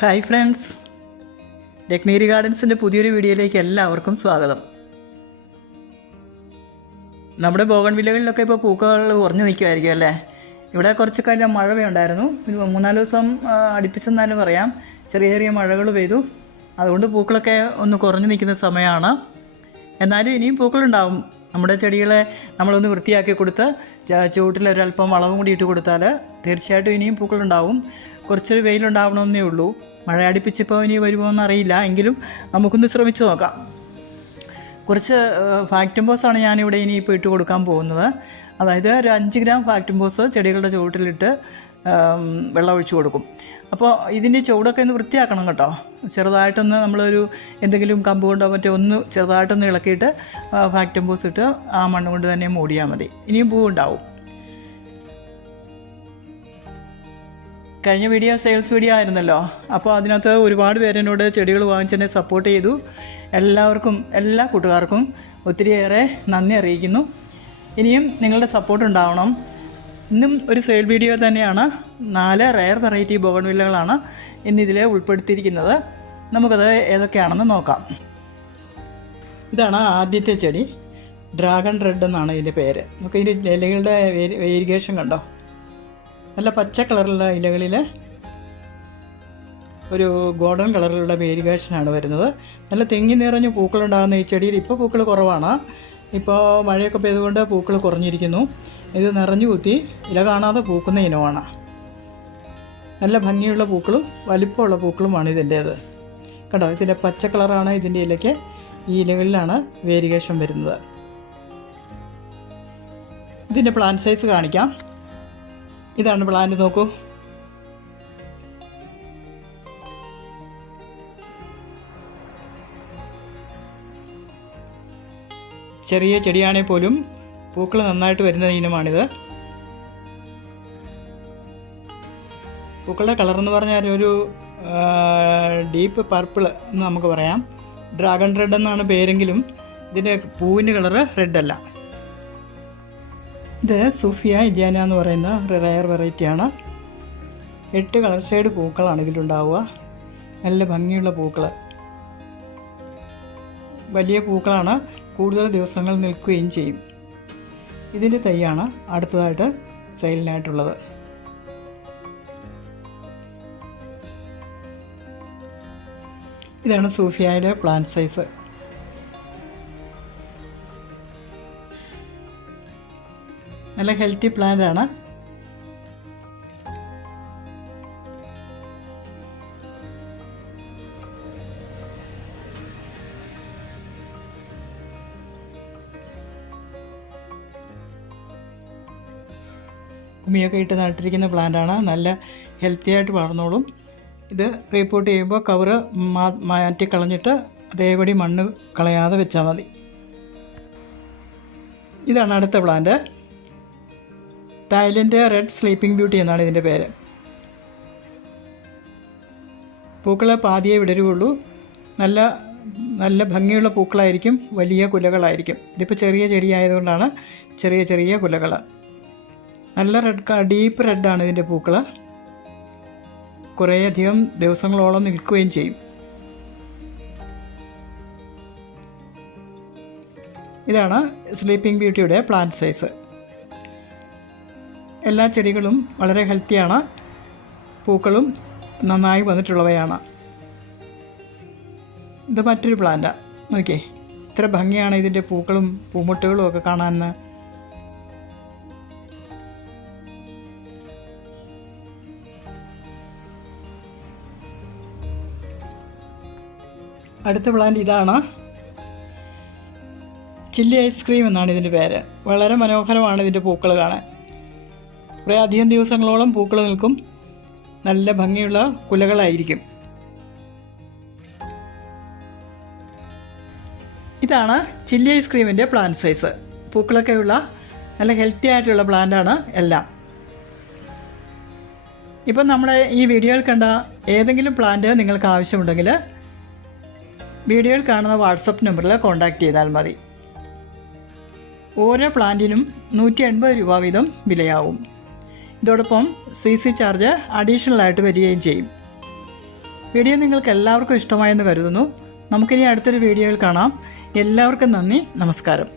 Hi friends, Ratnagiri ഗാർഡൻസിൻ്റെ പുതിയൊരു വീഡിയോയിലേക്ക് എല്ലാവർക്കും സ്വാഗതം. നമ്മുടെ ബോഗൺവില്ലകളിലൊക്കെ ഇപ്പോൾ പൂക്കൾ കുറഞ്ഞു നിൽക്കുമായിരിക്കും അല്ലേ. ഇവിടെ കുറച്ച് കാലം മഴയുണ്ടായിരുന്നു. 3-4 ദിവസം അടുപ്പിച്ചെന്നാലും പറയാം, ചെറിയ ചെറിയ മഴകൾ പെയ്തു. അതുകൊണ്ട് പൂക്കളൊക്കെ ഒന്ന് കുറഞ്ഞു നിൽക്കുന്ന സമയമാണ്. എന്നാലും ഇനിയും പൂക്കളുണ്ടാവും. നമ്മുടെ ചെടികളെ നമ്മളൊന്ന് വൃത്തിയാക്കി കൊടുത്ത് ചുവട്ടിലൊരല്പം വളവും കൂടി ഇട്ട് കൊടുത്താൽ തീർച്ചയായിട്ടും ഇനിയും പൂക്കളുണ്ടാവും. കുറച്ചൊരു വെയിലുണ്ടാവണമെന്നേ ഉള്ളൂ. മഴ അടുപ്പിച്ചിപ്പോൾ ഇനി വരുമോ എന്നറിയില്ല, എങ്കിലും നമുക്കൊന്ന് ശ്രമിച്ചു നോക്കാം. കുറച്ച് ഫാക്ടംബോസാണ് ഞാനിവിടെ ഇനിയിപ്പോൾ ഇട്ട് കൊടുക്കാൻ പോകുന്നത്. അതായത് ഒരു 5 ഗ്രാം ഫാക്ടംബോസ് ചെടികളുടെ ചുവട്ടിലിട്ട് വെള്ളം ഒഴിച്ചു കൊടുക്കും. അപ്പോൾ ഇതിൻ്റെ ചുവടൊക്കെ ഒന്ന് വൃത്തിയാക്കണം കേട്ടോ. ചെറുതായിട്ടൊന്ന് നമ്മളൊരു എന്തെങ്കിലും കമ്പ് കൊണ്ടോ മറ്റോ ഒന്ന് ചെറുതായിട്ടൊന്ന് ഇളക്കിയിട്ട് ഫാക്ടംബോസ് ഇട്ട് ആ മണ്ണ് കൊണ്ട് തന്നെ മൂടിയാൽ മതി. ഇനിയും പൂവുണ്ടാവും. കഴിഞ്ഞ വീഡിയോ സെയിൽസ് വീഡിയോ ആയിരുന്നല്ലോ. അപ്പോൾ അതിനകത്ത് ഒരുപാട് പേരെന്നോട് ചെടികൾ വാങ്ങിച്ചെന്നെ സപ്പോർട്ട് ചെയ്തു. എല്ലാവർക്കും, എല്ലാ കൂട്ടുകാർക്കും ഒത്തിരിയേറെ നന്ദി അറിയിക്കുന്നു. ഇനിയും നിങ്ങളുടെ സപ്പോർട്ട് ഉണ്ടാവണം. ഇന്നും ഒരു സെയിൽ വീഡിയോ തന്നെയാണ്. 4 റെയർ വെറൈറ്റി ബോഗൺവില്ലകളാണ് ഇന്നിതിൽ ഉൾപ്പെടുത്തിയിരിക്കുന്നത്. നമുക്കത് ഏതൊക്കെയാണെന്ന് നോക്കാം. ഇതാണ് ആദ്യത്തെ ചെടി. ഡ്രാഗൺ റെഡ് എന്നാണ് ഇതിൻ്റെ പേര്. നമുക്ക് ഇതിൻ്റെ ഇലകളുടെ വേരിഗേഷൻ കണ്ടോ. നല്ല പച്ച കളറിലുള്ള ഇലകളിൽ ഒരു ഗോൾഡൻ കളറിലുള്ള വേരിഗേഷനാണ് വരുന്നത്. നല്ല തെങ്ങി നിറഞ്ഞ് പൂക്കളുണ്ടാകുന്ന ഈ ചെടിയിൽ ഇപ്പോൾ പൂക്കൾ കുറവാണ്. ഇപ്പോൾ മഴയൊക്കെ പെയ്തുകൊണ്ട് പൂക്കൾ കുറഞ്ഞിരിക്കുന്നു. ഇത് നിറഞ്ഞു കുത്തി ഇല കാണാതെ പൂക്കുന്ന ഇനമാണ്. നല്ല ഭംഗിയുള്ള പൂക്കളും വലിപ്പമുള്ള പൂക്കളുമാണ് ഇതിൻ്റേത്. കണ്ടോ, ഇതിൻ്റെ പച്ച കളറാണ് ഇതിൻ്റെ ഇലയ്ക്ക്. ഈ ഇലകളിലാണ് വേരിഗേഷൻ വരുന്നത്. ഇതിൻ്റെ പ്ലാന്റ് സൈസ് കാണിക്കാം. ഇതാണ് പ്ലാന്റ്, നോക്കൂ. ചെറിയ ചെടിയാണെങ്കിൽ പോലും പൂക്കൾ നന്നായിട്ട് വരുന്ന ഇനമാണിത്. പൂക്കളുടെ കളർ എന്ന് പറഞ്ഞാൽ ഒരു ഡീപ്പ് പർപ്പിൾ എന്ന് നമുക്ക് പറയാം. ഡ്രാഗൺ റെഡ് എന്നാണ് പേരെങ്കിലും ഇതിൻ്റെ പൂവിൻ്റെ കളറ് റെഡല്ല. ഇത് സൂഫിയ ഇലിയാന എന്ന് പറയുന്ന റെയർ വെറൈറ്റിയാണ്. 8 കളർ ഷെയ്ഡ് പൂക്കളാണ് ഇതിലുണ്ടാവുക. നല്ല ഭംഗിയുള്ള പൂക്കൾ, വലിയ പൂക്കളാണ്. കൂടുതൽ ദിവസങ്ങൾ നിൽക്കുകയും ചെയ്യും. ഇതിൻ്റെ തൈയാണ് അടുത്തതായിട്ട് സെയിലിനായിട്ടുള്ളത്. ഇതാണ് സൂഫിയയുടെ പ്ലാന്റ് സൈസ്. നല്ല ഹെൽത്തി പ്ലാന്റ് ആണ്. ഉമിയൊക്കെ ഇട്ട് നട്ടിരിക്കുന്ന പ്ലാന്റാണ്. നല്ല ഹെൽത്തി ആയിട്ട് വളർന്നോളും. ഇത് റീപോർട്ട് ചെയ്യുമ്പോൾ കവറ് മാറ്റി കളഞ്ഞിട്ട് അതേപടി മണ്ണ് കളയാതെ വെച്ചാൽ മതി. ഇതാണ് അടുത്ത plant. Thailand red sleeping beauty എന്നാണ് ഇതിൻ്റെ പേര്. പൂക്കൾ പാതിയെ വിടരുകയുള്ളൂ. നല്ല നല്ല ഭംഗിയുള്ള പൂക്കളായിരിക്കും, വലിയ കുലകളായിരിക്കും. ഇതിപ്പോൾ ചെറിയ ചെടിയായതുകൊണ്ടാണ് ചെറിയ ചെറിയ കുലകൾ. നല്ല ഡീപ്പ് റെഡാണ് ഇതിൻ്റെ പൂക്കൾ. കുറേയധികം ദിവസങ്ങളോളം നിൽക്കുകയും ചെയ്യും. ഇതാണ് സ്ലീപ്പിംഗ് ബ്യൂട്ടിയുടെ പ്ലാന്റ് സൈസ്. എല്ലാ ചെടികളും വളരെ ഹെൽത്തിയാണ്. പൂക്കളും നന്നായി വന്നിട്ടുള്ളവയാണ്. ഇത് മറ്റൊരു പ്ലാന്റാണ്. നോക്കിയേ, ഇത്ര ഭംഗിയാണ് ഇതിൻ്റെ പൂക്കളും പൂമുട്ടുകളും ഒക്കെ കാണാൻ. അടുത്ത പ്ലാന്റ് ഇതാണ്. ചില്ലി ഐസ്ക്രീം എന്നാണ് ഇതിൻ്റെ പേര്. വളരെ മനോഹരമാണ് ഇതിൻ്റെ പൂക്കൾ കാണാൻ. കുറേ അധികം ദിവസങ്ങളോളം പൂക്കൾ നിൽക്കും. നല്ല ഭംഗിയുള്ള കുലകളായിരിക്കും. ഇതാണ് ചില്ലി ഐസ്ക്രീമിൻ്റെ പ്ലാന്റ് സൈസ്. പൂക്കളൊക്കെയുള്ള നല്ല ഹെൽത്തി ആയിട്ടുള്ള പ്ലാന്റാണ് എല്ലാം. ഇപ്പം നമ്മുടെ ഈ വീഡിയോയിൽ കണ്ട ഏതെങ്കിലും പ്ലാന്റ് നിങ്ങൾക്ക് ആവശ്യമുണ്ടെങ്കിൽ വീഡിയോയിൽ കാണുന്ന വാട്സപ്പ് നമ്പറിൽ കോൺടാക്റ്റ് ചെയ്താൽ മതി. ഓരോ പ്ലാന്റിനും 180 രൂപ വീതം വിലയാവും. ഇതോടൊപ്പം CC ചാർജ് അഡീഷണലായിട്ട് വരികയും ചെയ്യും. വീഡിയോ നിങ്ങൾക്ക് എല്ലാവർക്കും ഇഷ്ടമായെന്ന് കരുതുന്നു. നമുക്കിനി അടുത്തൊരു വീഡിയോയിൽ കാണാം. എല്ലാവർക്കും നന്ദി, നമസ്കാരം.